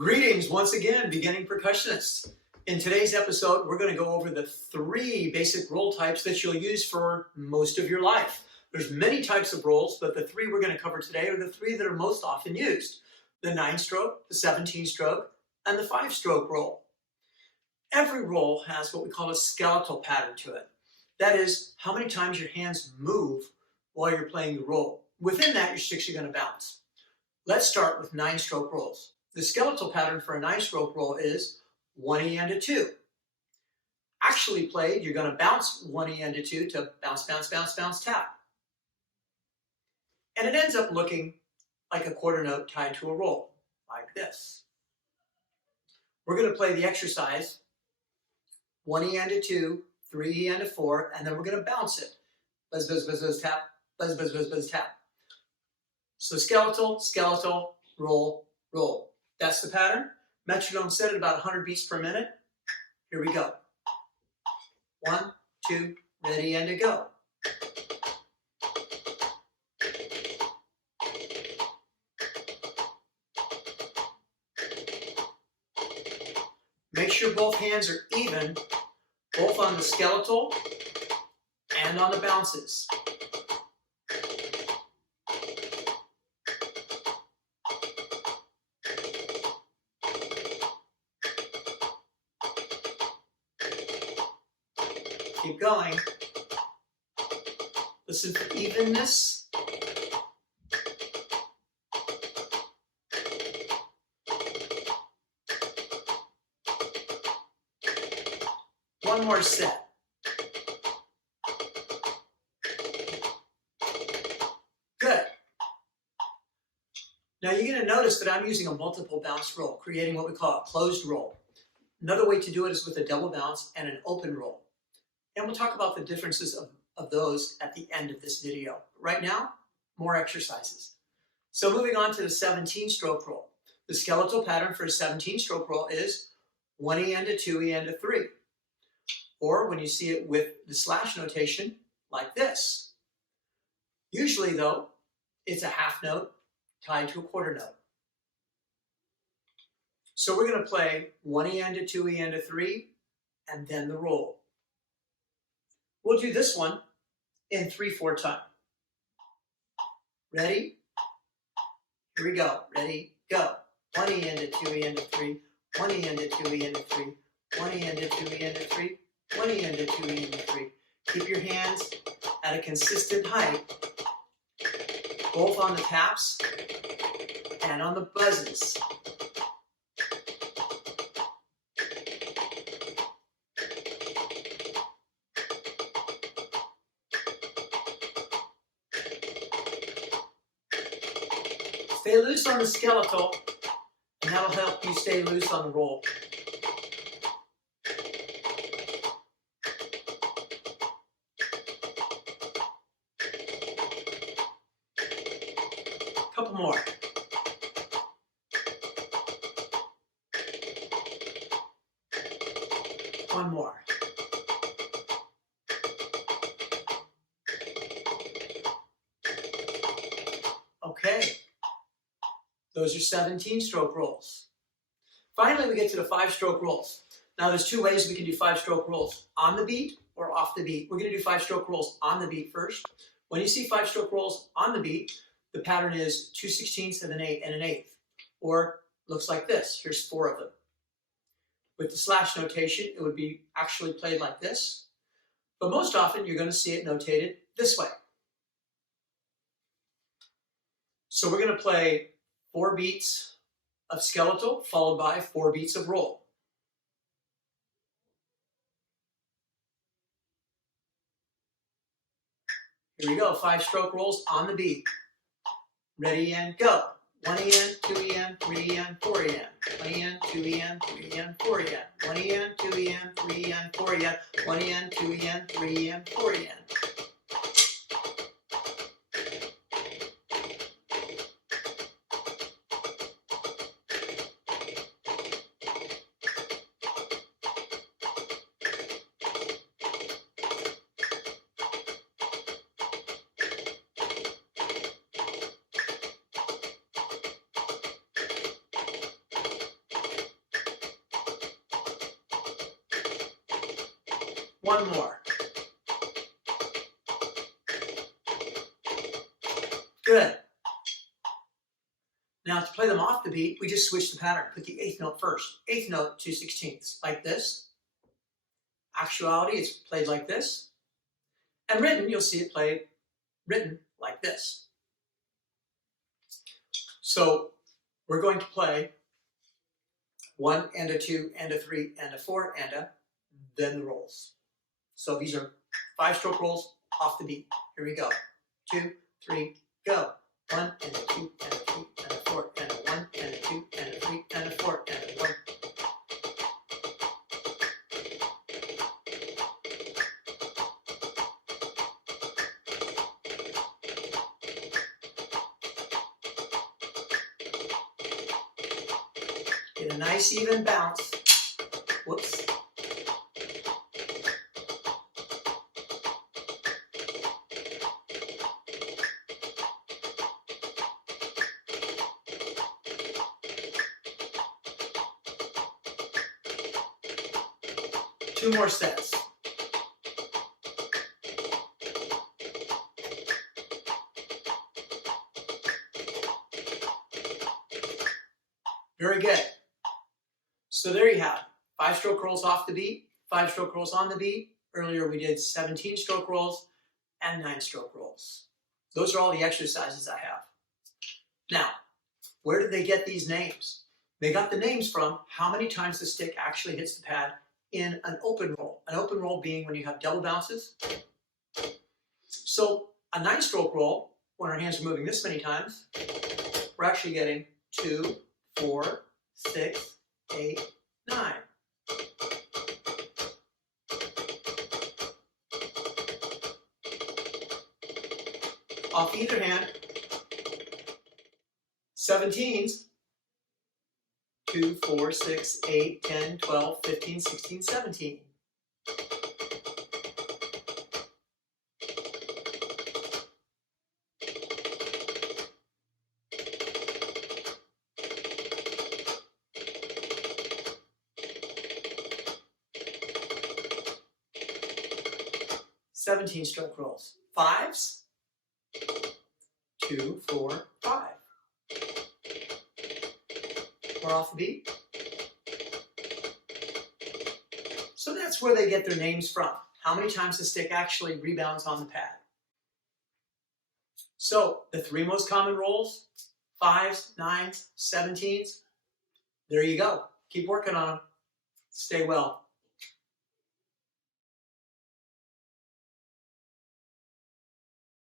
Greetings once again, beginning percussionists. In today's episode, we're going to go over the 3 basic roll types that you'll use for most of your life. There's many types of rolls, but the 3 we're going to cover today are the 3 that are most often used. The 9-stroke, the 17-stroke, and the 5-stroke roll. Every roll has what we call a skeletal pattern to it. That is, how many times your hands move while you're playing the roll. Within that, your sticks are going to bounce. Let's start with 9-stroke rolls. The skeletal pattern for a 9-stroke roll is 1 E and a 2. Actually played, you're going to bounce 1 E and a 2 to bounce, bounce, bounce, bounce, tap. And it ends up looking like a quarter note tied to a roll, like this. We're going to play the exercise 1 E and a 2, 3 E and a 4, and then we're going to bounce it. Buzz, buzz, buzz, buzz, tap, buzz, buzz, buzz, buzz, tap. So skeletal, skeletal, roll, roll. That's the pattern. Metronome set at about 100 beats per minute. Here we go. 1, 2, ready, and a go. Make sure both hands are even, both on the skeletal and on the bounces. Keep going. Listen for evenness. One more set. Good. Now you're going to notice that I'm using a multiple bounce roll, creating what we call a closed roll. Another way to do it is with a double bounce and an open roll. And we'll talk about the differences of those at the end of this video. Right now, more exercises. So moving on to the 17-stroke roll. The skeletal pattern for a 17-stroke roll is 1 E and a 2 E and a 3. Or when you see it with the slash notation, like this. Usually though, it's a half note tied to a quarter note. So we're going to play 1 E and a 2 E and a 3, and then the roll. We'll do this one in 3/4 time. Ready? Here we go. Ready? Go. 1 E and a 2 E and a 3. 1 E and a 2 E and a 3. 1 E and a 2 E and a 3. 1 E and a 2 E and a 3. Keep your hands at a consistent height, both on the taps and on the buzzes. Stay loose on the skeletal, and that'll help you stay loose on the roll. Couple more. One more. Okay. Those are 17-stroke rolls. Finally, we get to the 5-stroke rolls. Now, there's 2 ways we can do 5-stroke rolls: on the beat or off the beat. We're going to do 5-stroke rolls on the beat first. When you see 5-stroke rolls on the beat, the pattern is 2/16 of an 8 and an 1/8, or looks like this. Here's 4 of them. With the slash notation, it would be actually played like this, but most often you're going to see it notated this way. So we're going to play 4 beats of skeletal followed by 4 beats of roll. Here we go, 5-stroke rolls on the beat. Ready and go. 1 E and 2 E and 3 E and 4 E and 1 E and 2 E and 3 E and 4 E and 1 E and 2 E and 3 E and 4 E and 1 E and 2 E and 3 E and 4 E and. One more. Good. Now to play them off the beat, we just switch the pattern. Put the eighth note first. Eighth note, 2/16, like this. Actuality, it's played like this. And written, you'll see it played written like this. So we're going to play 1 and a 2 and a 3 and a 4 and a, then the rolls. So these are 5-stroke rolls off the beat. Here we go. 2, 3, go. 1 and a 2 and a 3 and a 4 and a 1 and a 2 and a 3 and a 4 and a 1. Get a nice even bounce. Whoops. Two more sets. Very good. So there you have 5-stroke rolls off the beat, 5-stroke rolls on the beat. Earlier we did 17-stroke rolls and 9-stroke rolls. Those are all the exercises I have. Now, where did they get these names? They got the names from how many times the stick actually hits the pad in an open roll. An open roll being when you have double bounces. So a 9-stroke roll, when our hands are moving this many times, we're actually getting 2, 4, 6, 8, 9. Off either hand, 17s, 2, 4, 6, 8, 10, 12, 15, 16, 17. Stroke rolls. 5s, 2, 4, 5. We're off the beat. So that's where they get their names from. How many times the stick actually rebounds on the pad. So the 3 most common rolls, 5s, 9s, 17s. There you go. Keep working on them. Stay well.